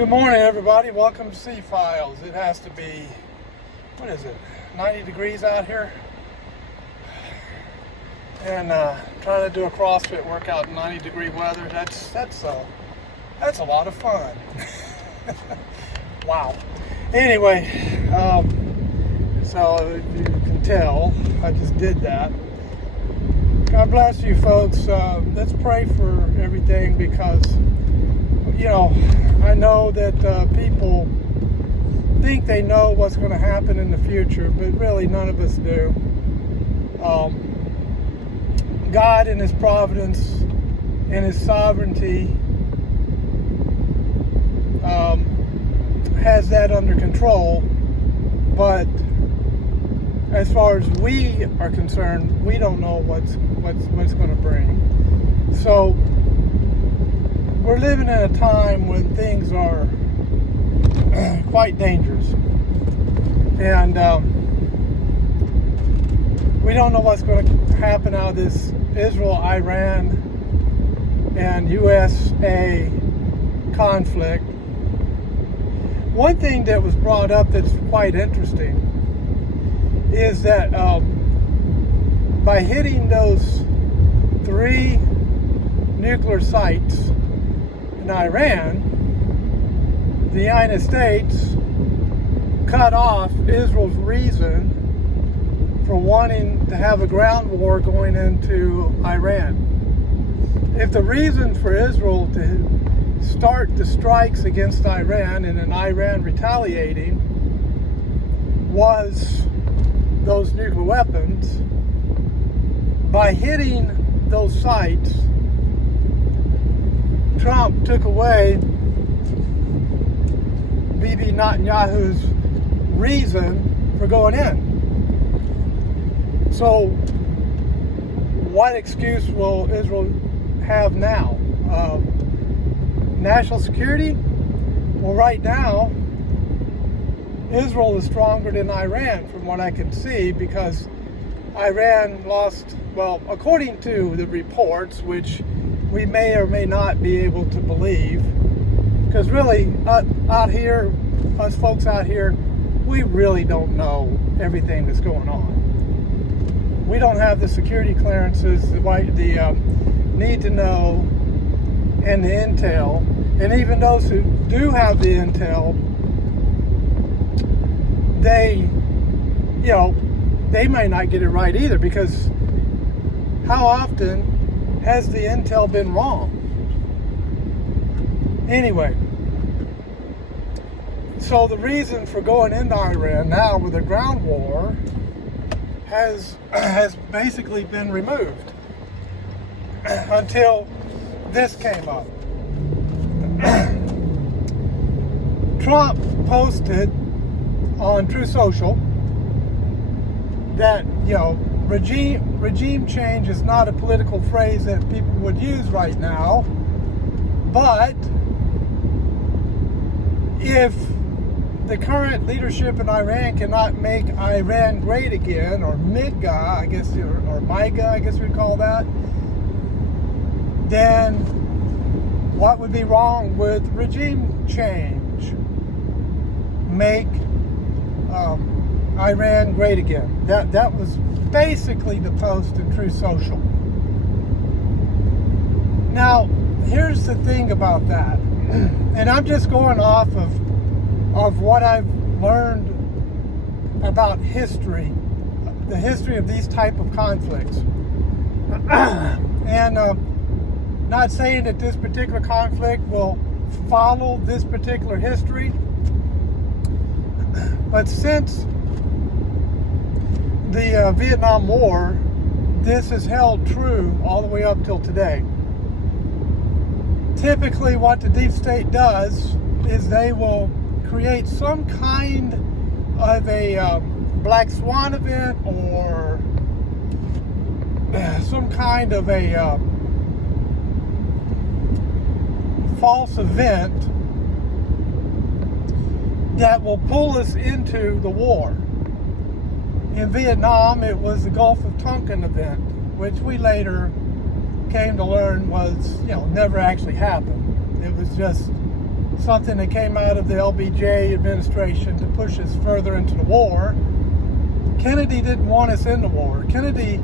Good morning, everybody. Welcome to Sea Files. It has to be, 90 degrees out here? And trying to do a CrossFit workout in 90-degree weather, that's a lot of fun. Wow. Anyway, so if you can tell, I just did that. God bless you, folks. Let's pray for everything because, I know that people think they know what's going to happen in the future, but really none of us do. God in His providence and His sovereignty has that under control, but as far as we are concerned, we don't know what's going to bring. So we're living in a time when things are quite dangerous, and we don't know what's going to happen out of this Israel, Iran, and USA conflict. One thing that was brought up that's quite interesting is that by hitting those 3 nuclear sites in Iran, the United States cut off Israel's reason for wanting to have a ground war going into Iran. If the reason for Israel to start the strikes against Iran and then Iran retaliating was those nuclear weapons, by hitting those sites, Trump took away Bibi Netanyahu's reason for going in. So what excuse will Israel have now? National security? Well, right now, Israel is stronger than Iran from what I can see, because Iran lost, well, according to the reports, which we may or may not be able to believe, because really, out here, us folks out here, we really don't know everything that's going on. We don't have the security clearances, the need to know, and the intel. And even those who do have the intel, they may not get it right either, because how often has the intel been wrong? Anyway, so the reason for going into Iran now with a ground war has basically been removed until this came up. Trump posted on True Social that regime change is not a political phrase that people would use right now, but if the current leadership in Iran cannot make Iran great again, or MIGA, I guess, or MIGA, I guess we'd call that, then what would be wrong with regime change? Make Iran great again. That was basically the post in True Social. Now, here's the thing about that, and I'm just going off of what I've learned about history, the history of these type of conflicts, and not saying that this particular conflict will follow this particular history, but since the Vietnam War, this has held true all the way up till today. Typically what the deep state does is they will create some kind of a black swan event, or some kind of a false event that will pull us into the war. In Vietnam, it was the Gulf of Tonkin event, which we later came to learn was, never actually happened. It was just something that came out of the LBJ administration to push us further into the war. Kennedy didn't want us in the war. Kennedy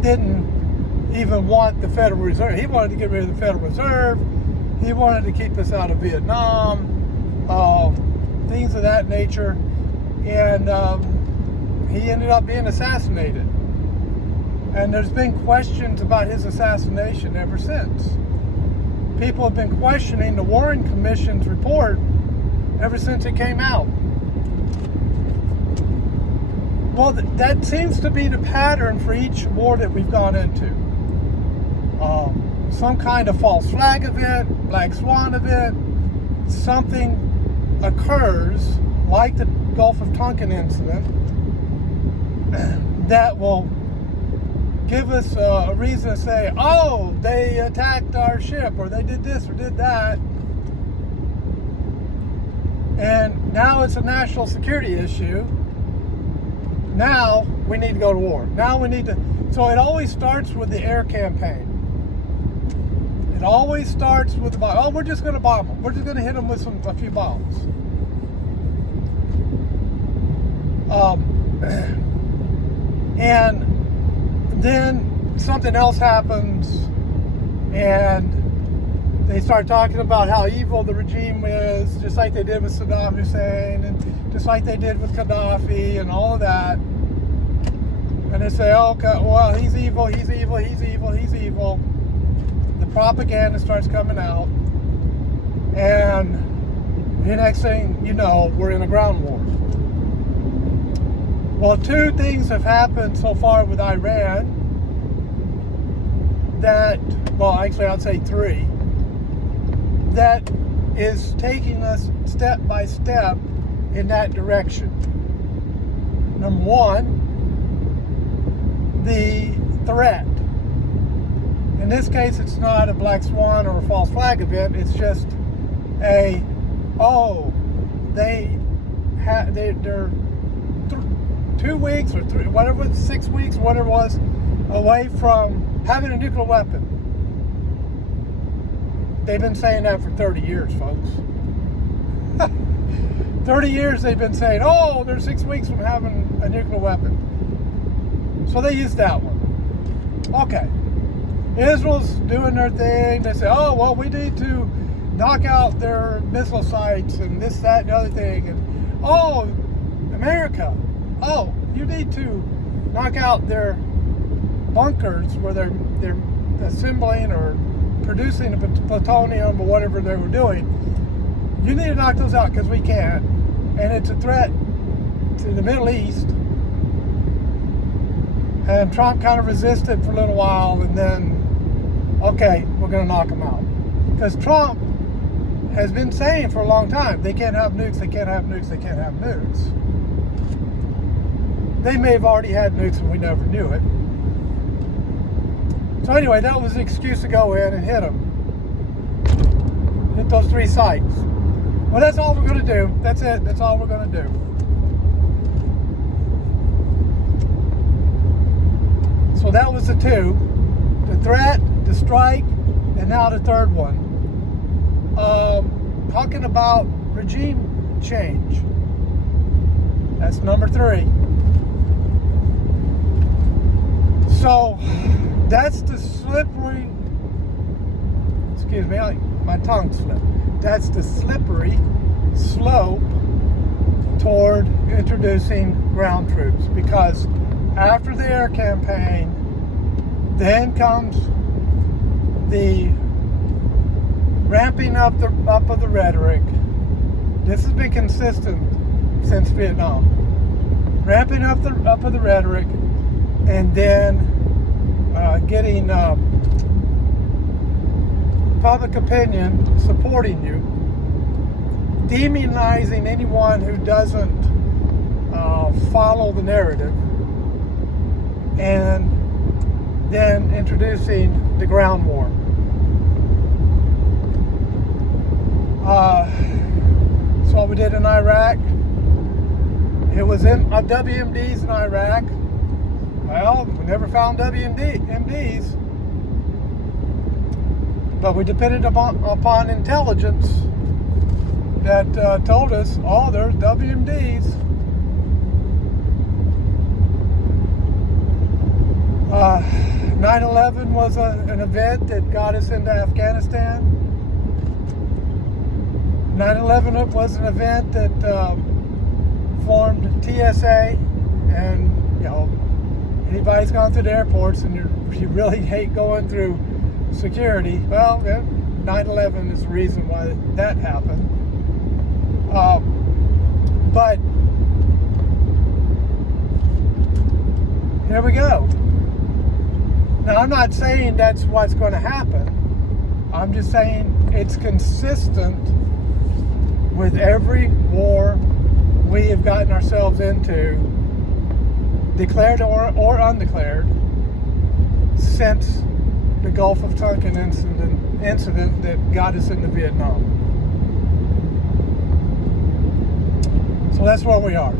didn't even want the Federal Reserve. He wanted to get rid of the Federal Reserve. He wanted to keep us out of Vietnam, things of that nature. And he ended up being assassinated. And there's been questions about his assassination ever since. People have been questioning the Warren Commission's report ever since it came out. Well, that seems to be the pattern for each war that we've gone into. Some kind of false flag event, black swan event, something occurs, like the Gulf of Tonkin incident, that will give us a reason to say, oh, they attacked our ship, or they did this or did that. And now it's a national security issue. Now we need to go to war. Now we need to. So it always starts with the air campaign. It always starts with the bomb. Oh, we're just going to bomb them. We're just going to hit them with a few bombs. And then something else happens, and they start talking about how evil the regime is, just like they did with Saddam Hussein, and just like they did with Gaddafi, and all of that. And they say, oh, well, he's evil, he's evil, he's evil, he's evil. The propaganda starts coming out, and the next thing you know, we're in a ground war. Well, two things have happened so far with Iran that, well, actually I'd say three, that is taking us step by step in that direction. Number one, the threat. In this case, it's not a black swan or a false flag event. It's just they're 2 weeks or 6 weeks, whatever it was, away from having a nuclear weapon. They've been saying that for 30 years, folks. 30 years they've been saying, oh, they're 6 weeks from having a nuclear weapon. So they used that one. Okay. Israel's doing their thing. They say, oh, well, we need to knock out their missile sites and this, that, and the other thing. And, oh, America, oh, you need to knock out their bunkers where they're assembling or producing the plutonium or whatever they were doing. You need to knock those out because we can't. And it's a threat to the Middle East. And Trump kind of resisted for a little while, and then, okay, we're going to knock them out. Because Trump has been saying for a long time, they can't have nukes, they can't have nukes, they can't have nukes. They may have already had nukes and we never knew it. So anyway, that was the excuse to go in and hit them. Hit those 3 sites. Well, that's all we're going to do. That's it. That's all we're going to do. So that was the 2. The threat, the strike, and now the 3rd one. Talking about regime change. That's number 3. So that's the slippery, excuse me, my tongue slipped. That's the slippery slope toward introducing ground troops, because after the air campaign, then comes the ramping up of the rhetoric. This has been consistent since Vietnam. Ramping up of the rhetoric, and then getting public opinion supporting you, demonizing anyone who doesn't follow the narrative, and then introducing the ground war. That's what we did in Iraq. It was in WMDs in Iraq. Well, we never found WMDs, but we depended upon intelligence that told us, oh, there's WMDs. 9/11 was an event that got us into Afghanistan. 9/11 was an event that formed TSA, and anybody's gone through the airports and you really hate going through security. Well, 9/11 is the reason why that happened. But here we go. Now, I'm not saying that's what's going to happen. I'm just saying it's consistent with every war we have gotten ourselves into, declared or undeclared, since the Gulf of Tonkin incident that got us into Vietnam. So that's where we are.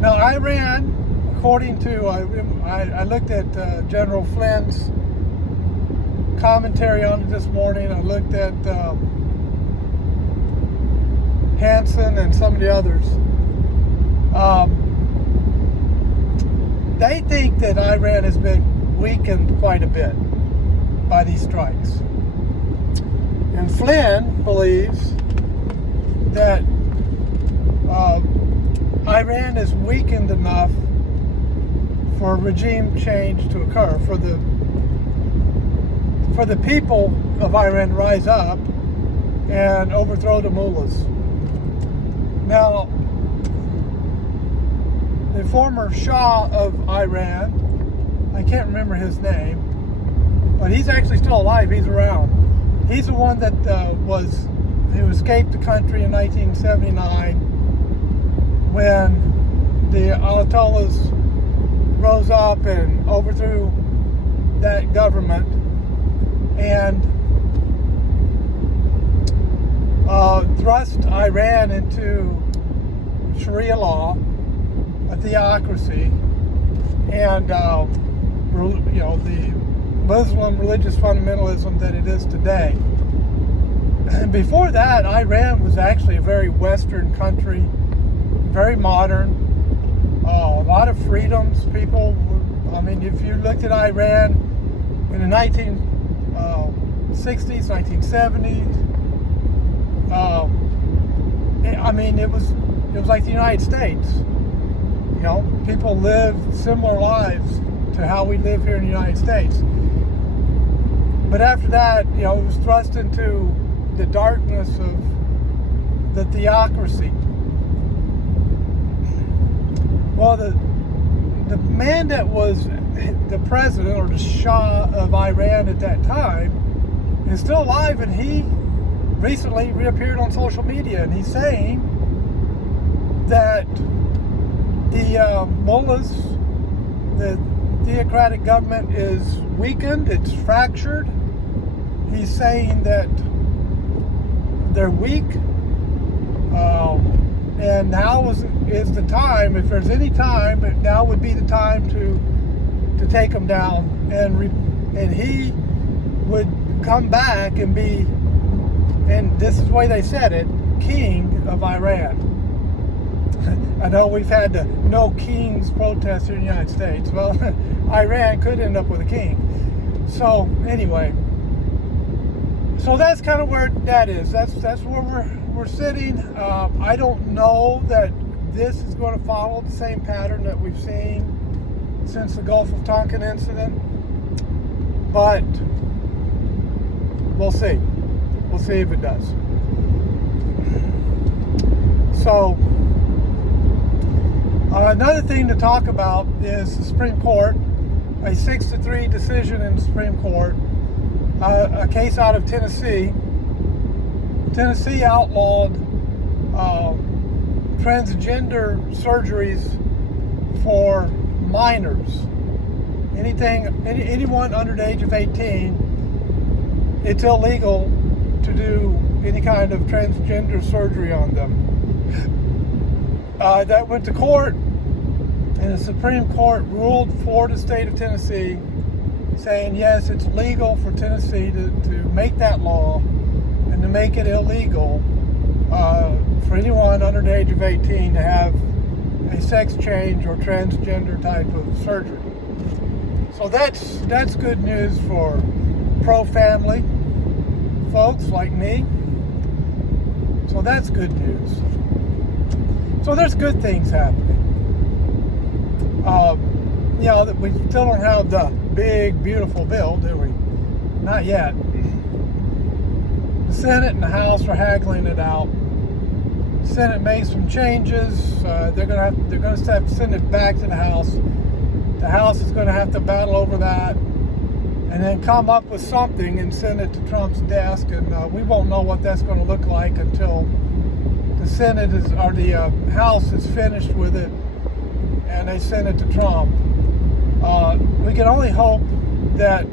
Now, Iran, according to, I looked at General Flynn's commentary on it this morning. I looked at Hansen and some of the others. They think that Iran has been weakened quite a bit by these strikes. And Flynn believes that Iran is weakened enough for regime change to occur, for the people of Iran to rise up and overthrow the mullahs. Now, the former Shah of Iran, I can't remember his name, but he's actually still alive. He's around. He's the one that who escaped the country in 1979 when the Ayatollahs rose up and overthrew that government and thrust Iran into Sharia law, a theocracy, and the Muslim religious fundamentalism that it is today. And before that, Iran was actually a very Western country, very modern, a lot of freedoms. People, if you looked at Iran in the 1960s, 1970s, it was like the United States. People lived similar lives to how we live here in the United States. But after that, it was thrust into the darkness of the theocracy. Well, the man that was the president or the Shah of Iran at that time is still alive, and he recently reappeared on social media, and he's saying that the mullahs, the theocratic government, is weakened, it's fractured. He's saying that they're weak, and now is the time, if there's any time, now would be the time to take them down, and he would come back and be, and this is the way they said it, king of Iran. I know we've had the no kings protest here in the United States. Well, Iran could end up with a king. So anyway, so that's kind of where that is. That's where we're sitting. I don't know that this is going to follow the same pattern that we've seen since the Gulf of Tonkin incident, but we'll see. We'll see if it does. So, another thing to talk about is the Supreme Court, a 6-3 decision in the Supreme Court, a case out of Tennessee. Tennessee outlawed transgender surgeries for minors. Anyone under the age of 18, it's illegal to do any kind of transgender surgery on them. That went to court, and the Supreme Court ruled for the state of Tennessee, saying yes, it's legal for Tennessee to make that law, and to make it illegal for anyone under the age of 18 to have a sex change or transgender type of surgery. So that's good news for pro-family folks like me. So that's good news. So there's good things happening. That we still don't have the big, beautiful bill, do we? Not yet. The Senate and the House are haggling it out. The Senate made some changes. They're going to have to send it back to the House. The House is going to have to battle over that, and then come up with something and send it to Trump's desk. And we won't know what that's going to look like until the Senate the House is finished with it, and they send it to Trump. We can only hope that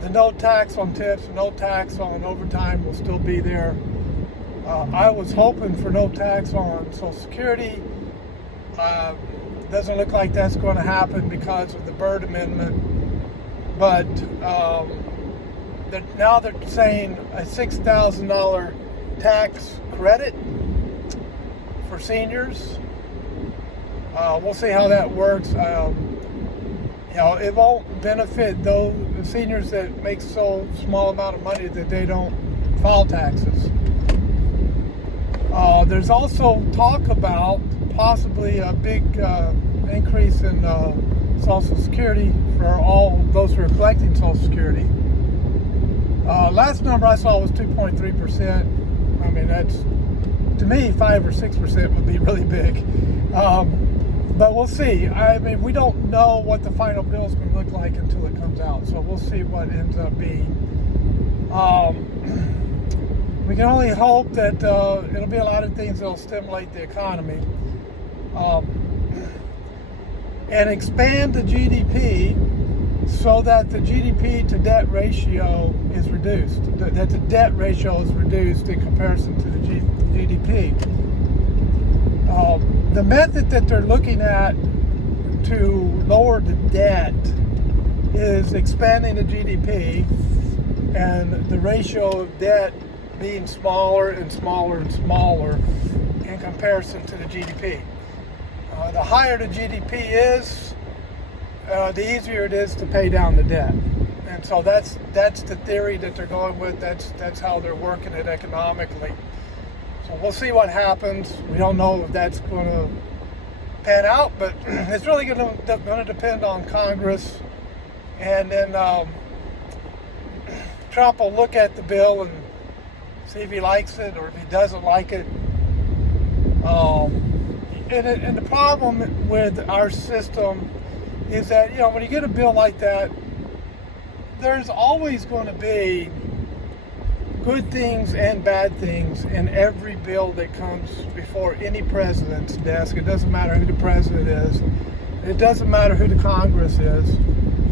the no tax on tips, no tax on overtime will still be there. I was hoping for no tax on Social Security. Doesn't look like that's going to happen because of the Byrd Amendment. But now they're saying a $6,000 tax credit for seniors. We'll see how that works. It won't benefit those seniors that make so small amount of money that they don't file taxes. There's also talk about possibly a big increase in Social Security for all those who are collecting Social Security. Last number I saw was 2.3%. I mean, that's, to me, 5 or 6% would be really big. But we'll see. I mean, we don't know what the final bill is going to look like until it comes out. So we'll see what ends up being. We can only hope that it'll be a lot of things that will stimulate the economy. And expand the GDP so that the GDP to debt ratio is reduced. That the debt ratio is reduced in comparison to the GDP. The method that they're looking at to lower the debt is expanding the GDP and the ratio of debt being smaller and smaller and smaller in comparison to the GDP. The higher the GDP is, the easier it is to pay down the debt. And so that's the theory that they're going with. That's how they're working it economically. So we'll see what happens. We don't know if that's going to pan out, but it's really going to depend on Congress. And then Trump will look at the bill and see if he likes it or if he doesn't like it. And the problem with our system is that, when you get a bill like that, there's always going to be good things and bad things in every bill that comes before any president's desk. It doesn't matter who the president is. It doesn't matter who the Congress is.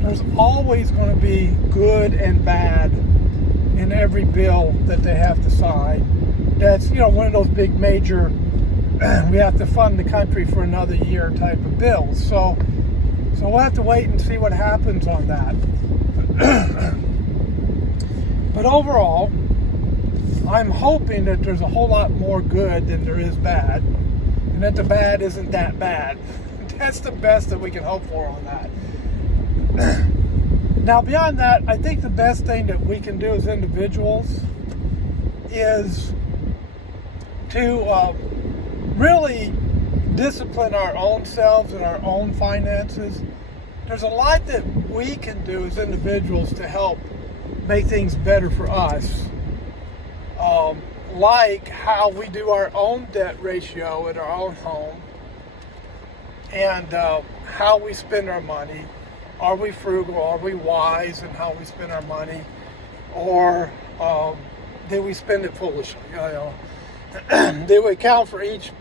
There's always going to be good and bad in every bill that they have to sign. That's, one of those big major, we have to fund the country for another year type of bills. So we'll have to wait and see what happens on that. But overall, I'm hoping that there's a whole lot more good than there is bad, and that the bad isn't that bad. That's the best that we can hope for on that. Now, beyond that, I think the best thing that we can do as individuals is to really discipline our own selves and our own finances. There's a lot that we can do as individuals to help make things better for us. Like how we do our own debt ratio in our own home, and how we spend our money. Are we frugal? Are we wise in how we spend our money? Or do we spend it foolishly? Do we account for each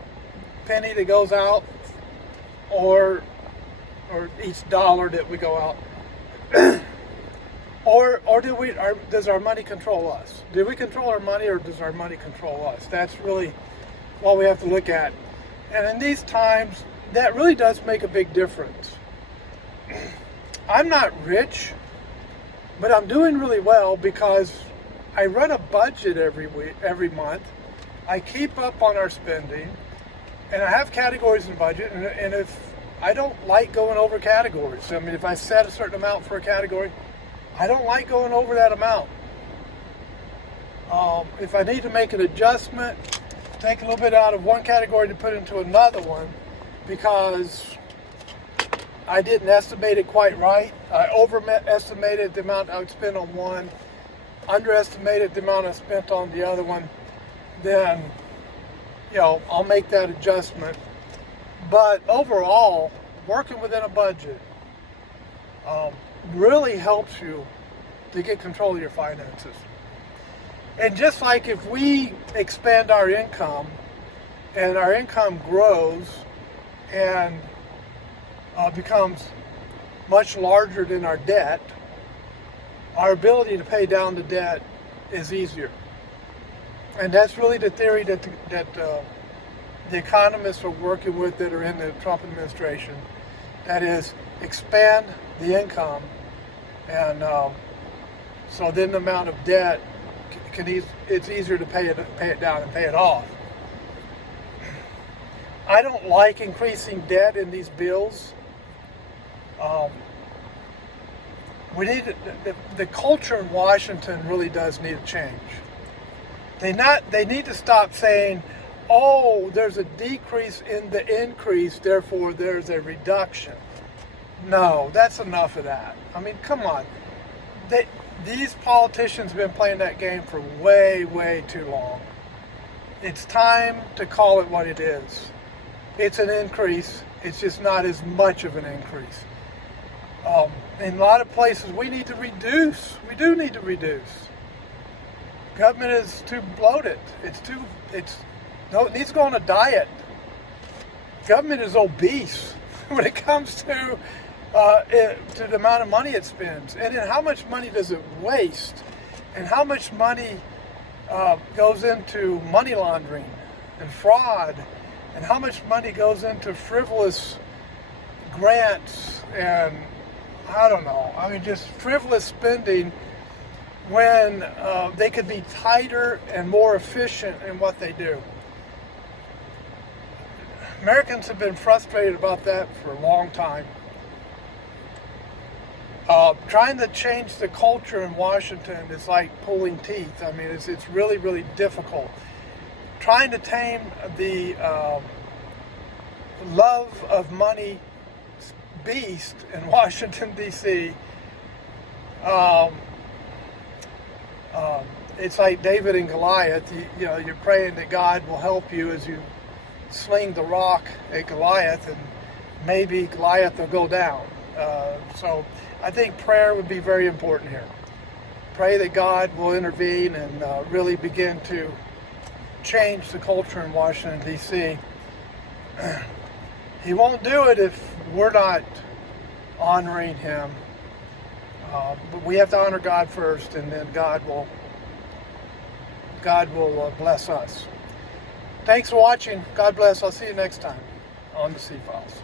penny that goes out, or each dollar that we go out? Or does our money control us? Do we control our money, or does our money control us? That's really what we have to look at. And in these times, that really does make a big difference. I'm not rich, but I'm doing really well because I run a budget every month. I keep up on our spending, and I have categories in the budget. And if I don't like going over categories, I mean, if I set a certain amount for a category, I don't like going over that amount. If I need to make an adjustment, take a little bit out of one category to put into another one because I didn't estimate it quite right. I overestimated the amount I would spend on one, underestimated the amount I spent on the other one, then, I'll make that adjustment. But overall, working within a budget really helps you to get control of your finances. And just like if we expand our income and our income grows and becomes much larger than our debt, our ability to pay down the debt is easier. And that's really the theory that the economists are working with that are in the Trump administration. That is, expand the income, and so then the amount of debt it's easier to pay it down and pay it off. I don't like increasing debt in these bills. We need the culture in Washington really does need a change. They need to stop saying, "Oh, there's a decrease in the increase, therefore there's a reduction." No, that's enough of that. I mean, come on. These politicians have been playing that game for way, way too long. It's time to call it what it is. It's an increase. It's just not as much of an increase. In a lot of places, we need to reduce. We do need to reduce. Government is too bloated. It needs to go on a diet. Government is obese when it comes to the amount of money it spends, and then how much money does it waste, and how much money goes into money laundering and fraud, and how much money goes into frivolous grants and I don't know. I mean, just frivolous spending when they could be tighter and more efficient in what they do. Americans have been frustrated about that for a long time. Trying to change the culture in Washington is like pulling teeth. I mean, it's really, really difficult. Trying to tame the love of money beast in Washington, D.C. It's like David and Goliath. You're praying that God will help you as you sling the rock at Goliath, and maybe Goliath will go down. So I think prayer would be very important here. Pray that God will intervene and really begin to change the culture in Washington, D.C. He won't do it if we're not honoring him. But we have to honor God first, and then God will bless us. Thanks for watching. God bless. I'll see you next time on the C-Files.